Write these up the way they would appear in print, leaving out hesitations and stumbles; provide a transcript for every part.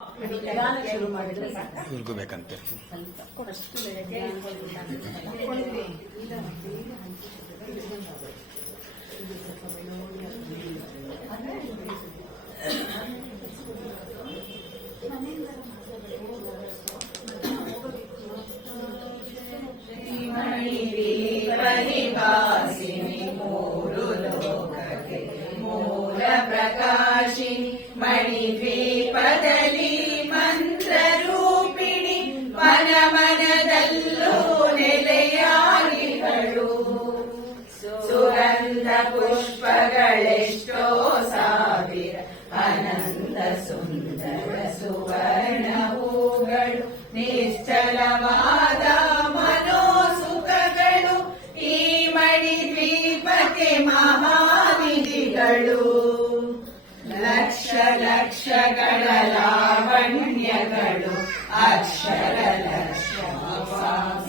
ಶುರು ಮಾಡಿದ್ರೆ ಇವ್ರಿಗೂ ಬೇಕಂತೆ. ಮೂಲ ಪ್ರಕಾಶಿನಿ ಮಣಿದ್ವೀಪದಲ್ಲಿ ಮಂತ್ರರೂಪಿಣಿ ಮನ ಮನದಲ್ಲೂ ನೆಲೆಯಾಗಿಗಳು. ಸುಗಂಧ ಪುಷ್ಪಗಳೆಷ್ಟೋ ಸಾವಿರ ಅನಂತ ಸುಂದರ ಸುವರ್ಣ ಹೂಗಳು ನಿಶ್ಚಲವಾದ ಮನೋಸುಖಗಳು ಈ ಮಣಿದ್ವೀಪಕ್ಕೆ ಮಹಾನಿಧಿಗಳು. ಲಕ್ಷ ಲಕ್ಷಗಳ ಲಾವಣ್ಯಗಳು ಅಕ್ಷರ ಲಕ್ಷ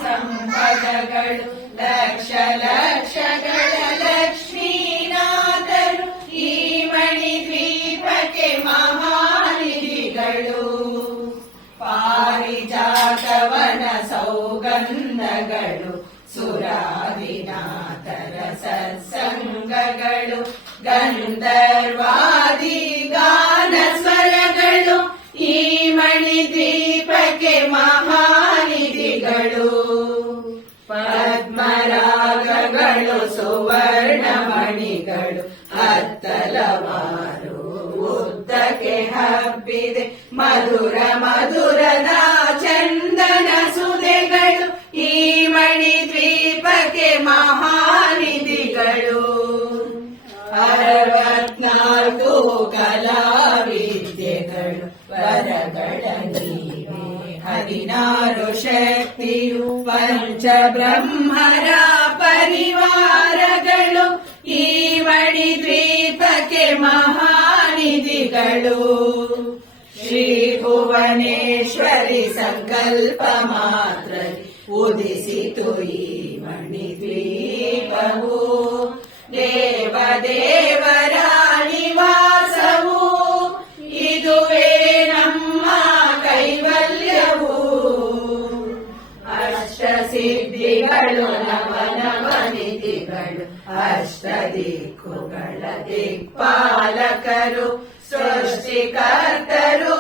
ಸಂಪದಗಳು ಲಕ್ಷ ಲಕ್ಷಗಳ ಲಕ್ಷ್ಮೀನಾಥರು ಈ ಮಣಿದ್ವೀಪಕ್ಕೆ ಮಹಾನಿಧಿಗಳು. ಪಾರಿಜಾತವನ ಸೌಗಂಧಗಳು ಸುರಾದಿನಾಥರ ಸತ್ಸಂಗಗಳು ಗಂಧರ್ವಾದಿ ಗಾನ ಸ್ವರಗಳು ಈ ಮಣಿದ್ವೀಪಕ್ಕೆ ಮಹಾನಿಧಿಗಳು. ಪದ್ಮರಾಗಗಳು ಸುವರ್ಣ ಮಣಿಗಳು ಹತ್ತಲವಾರು ಉದ್ದಕ್ಕೆ ಹಬ್ಬಿದೆ ಮಧುರ ಮಧುರದ ಚಂದನ ಸುಧೆಗಳು ಈ ಮಣಿದ್ವೀಪಕ್ಕೆ ಮಹಾನಿಧಿಗಳು. 64 ಕಲಾವಿದ್ಯೆಗಳು ವರಗಳ ನೀವೇ 16 ಶಕ್ತಿಯು ಪಂಚಬ್ರಹ್ಮರ ಪರಿವಾರಗಳು ಈ ಮಣಿದ್ವೀಪಕ್ಕೆ ಮಹಾನಿಧಿಗಳು. ಶ್ರೀ ಭುವನೇಶ್ವರಿ ಸಂಕಲ್ಪ ಮಾತ್ರ ಉದಿಸಿತು ಈ ಮಣಿದ್ವೀಪವು. ದೇವದೇವರ ನಿವಾಸವು ಇದುವೇ ನಮ್ಮ ಕೈವಲ್ಯವು. ಅಷ್ಟಸಿದ್ಧಿಗಳು ನವನವನಿಧಿಗಳು ಅಷ್ಟ ದಿಕ್ಕುಗಳ ದಿಕ್ಪಾಲಕರು ಸೃಷ್ಟಿಕರ್ತರು